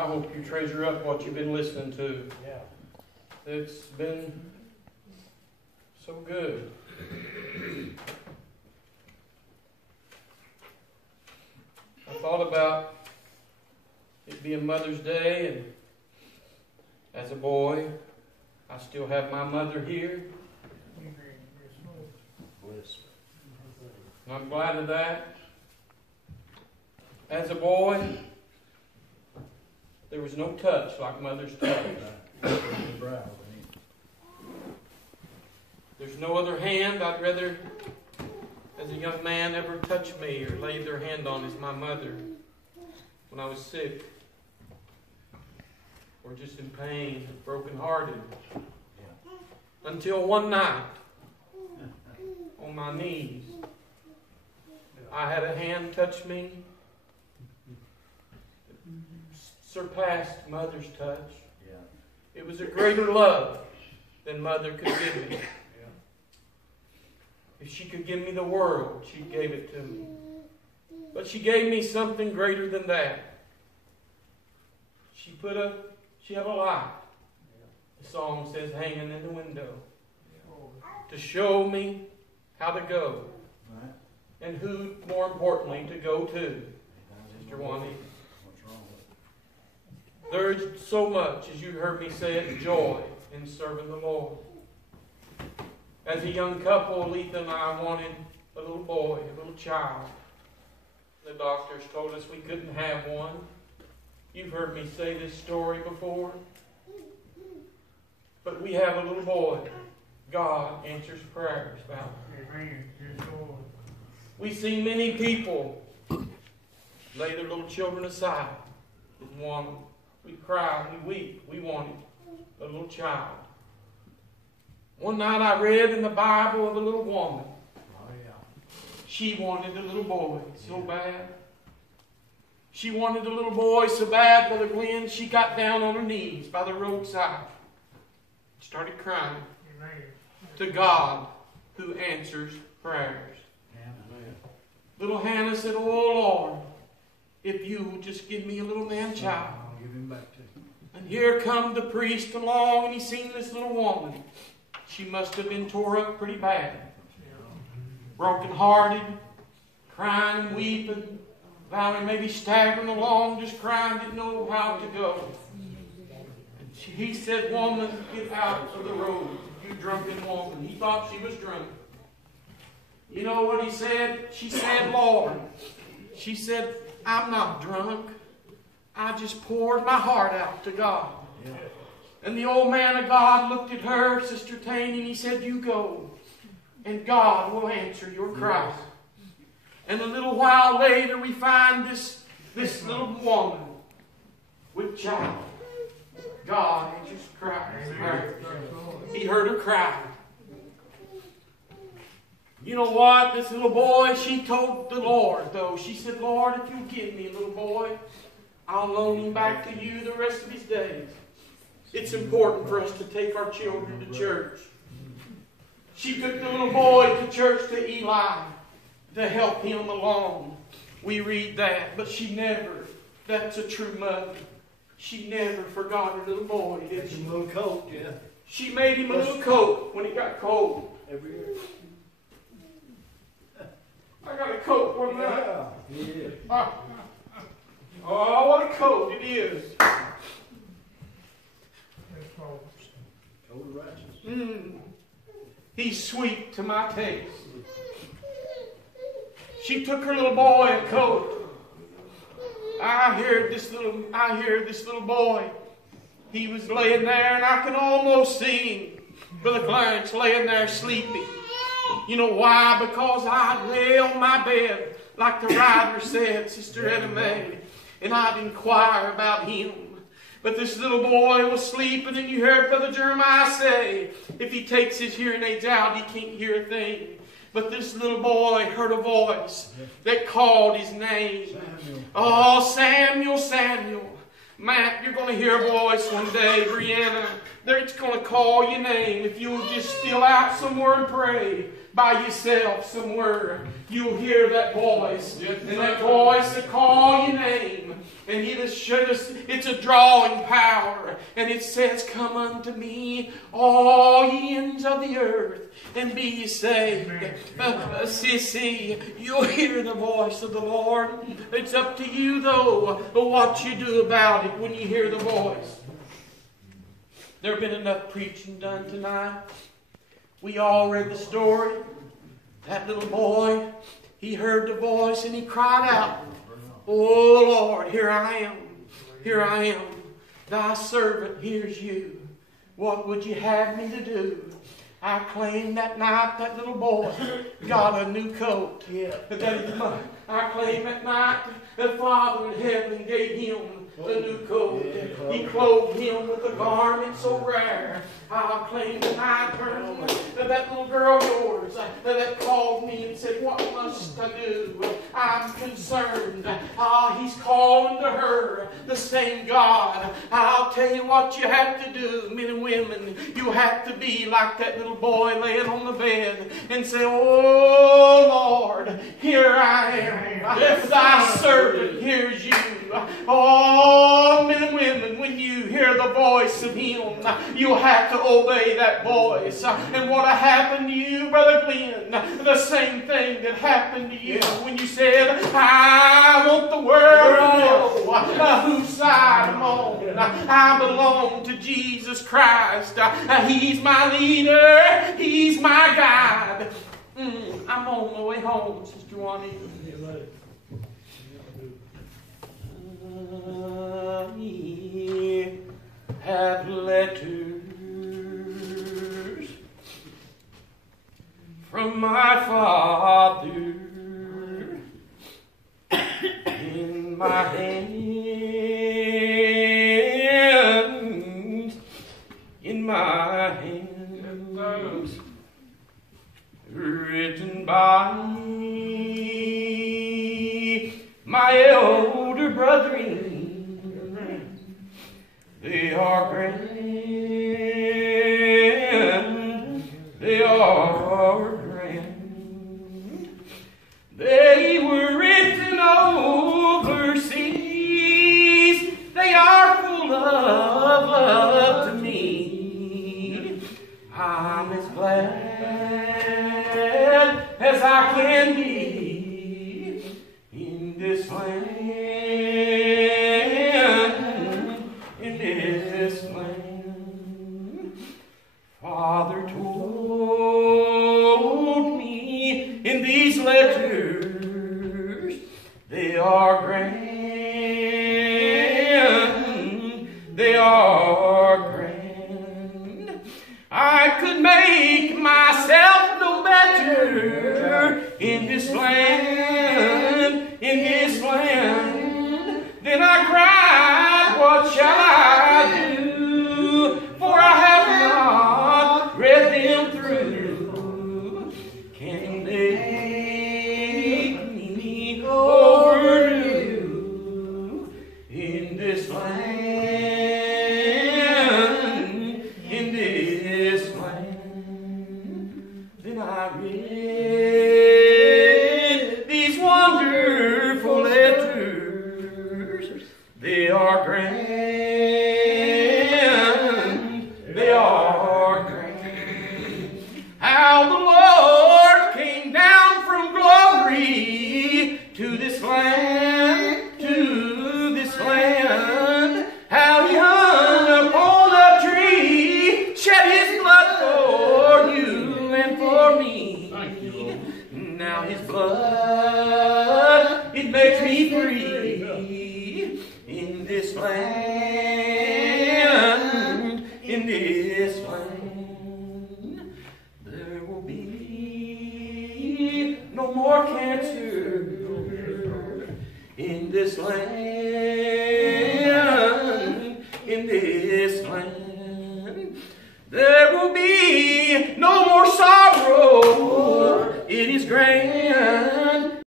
I hope you treasure up what you've been listening to. Yeah. It's been so good. I thought about it being Mother's Day, and as a boy, I still have my mother here. And I'm glad of that. As a boy, there was no touch like Mother's touch. There's no other hand I'd rather, as a young man, ever touch me or lay their hand on as my mother when I was sick or just in pain, brokenhearted. Until one night, on my knees, I had a hand touch me, surpassed Mother's touch. It was a greater love than Mother could give me. If she could give me the world, she gave it to me. But she gave me something greater than that. She had a light. The song says, hanging in the window, to show me how to go, and who, more importantly, to go to. Sister Juanita. There's so much, as you heard me say it, joy in serving the Lord. As a young couple, Letha and I wanted a little boy, a little child. The doctors told us we couldn't have one. You've heard me say this story before. But we have a little boy. God answers prayers about him. We see many people lay their little children aside and want them. We cry, we weep, we wanted a little child. One night I read in the Bible of a little woman. She wanted a little boy so bad. She wanted a little boy so bad, Brother Glenn, she got down on her knees by the roadside. Started crying to God who answers prayers. Little Hannah said, oh Lord, if you would just give me a little man child. I'll give him back to you. And here come the priest along, and he seen this little woman. She must have been tore up pretty bad. Broken hearted, crying and weeping, Valerie maybe staggering along, just crying, didn't know how to go. And he said, woman, get out of the road, you drunken woman. He thought she was drunk. You know what he said? She said, Lord. She said, I'm not drunk. I just poured my heart out to God. Yeah. And the old man of God looked at her, Sister Tane, and he said, you go, and God will answer your cry. Yes. And a little while later, we find this little woman with child. God answers cries. He heard her cry. You know what? This little boy, she told the Lord, though. She said, Lord, if you'll give me a little boy, I'll loan him back to you the rest of his days. It's important for us to take our children to church. She took the little boy to church to Eli to help him along. We read that, but she never, that's a true mother. She never forgot her little boy, did she? A little coat, yeah. She made him a little coat when it got cold. Every year. I got a coat for that. Yeah. Oh, what a coat it is. Coat of righteousness. He's sweet to my taste. She took her little boy a coat. I hear this little boy. He was laying there, and I can almost see him, Brother Clarence, laying there sleeping. You know why? Because I'd lay on my bed, like the writer said, Sister Etta Mae, and I'd inquire about him. But this little boy was sleeping, and you heard Brother Jeremiah say, if he takes his hearing aids out, he can't hear a thing. But this little boy heard a voice that called his name. Samuel. Oh, Samuel, Samuel. Matt, you're going to hear a voice one day. Brianna, it's going to call your name if you'll just steal out somewhere and pray. by yourself somewhere, you'll hear that voice. And that voice that call your name. And it's a drawing power. And it says, come unto me, all ye ends of the earth, and be ye saved. Sissy, you'll hear the voice of the Lord. It's up to you, though, what you do about it when you hear the voice. There have been enough preaching done tonight. We all read the story. That little boy, he heard the voice and he cried out, oh Lord, here I am. Here I am. Thy servant hears you. What would you have me to do? I claimed that night that little boy got a new coat. I claimed that night that Father in heaven gave him a new coat. He clothed him with a garment so rare. I claim tonight, Colonel, that little girl yours that called me and said, what must I do? I'm concerned. He's calling to her, the same God. I'll tell you what you have to do, men and women. You have to be like that little boy laying on the bed and say, oh Lord, here I am. Thy servant hears you. Oh, men and women, when you hear the voice of Him, you'll have to obey that voice. And what happened to you, Brother Glenn, the same thing that happened to you when you said, I want the world to know whose side I'm on. I belong to Jesus Christ. He's my leader. He's my guide. I'm on my way home, Sister Juanita. I have letters from my Father in my hands, written by my elder brethren. They are grand, they are grand. They were written overseas. They are full of love to me. I'm as glad as I can be in this land. Father told me in these letters, they are grand, they are grand. I could make myself no better in this land, Then I cried, what shall I do? For I have not read them through. Can they make me over new in this land, Then I read these wonderful letters. They are grand. They are grand. How the Lord came down from glory to this land, How He hung upon a tree, shed His blood for you and for me. Now His blood